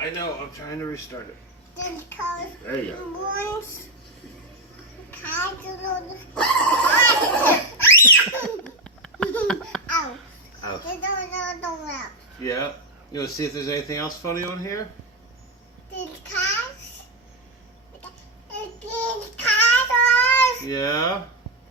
I know, I'm trying to restart it. Because There you go. once Ow. Ouch. Don't. Yeah. You want to see if there's anything else funny on here? There's cars. There's cars. Yeah.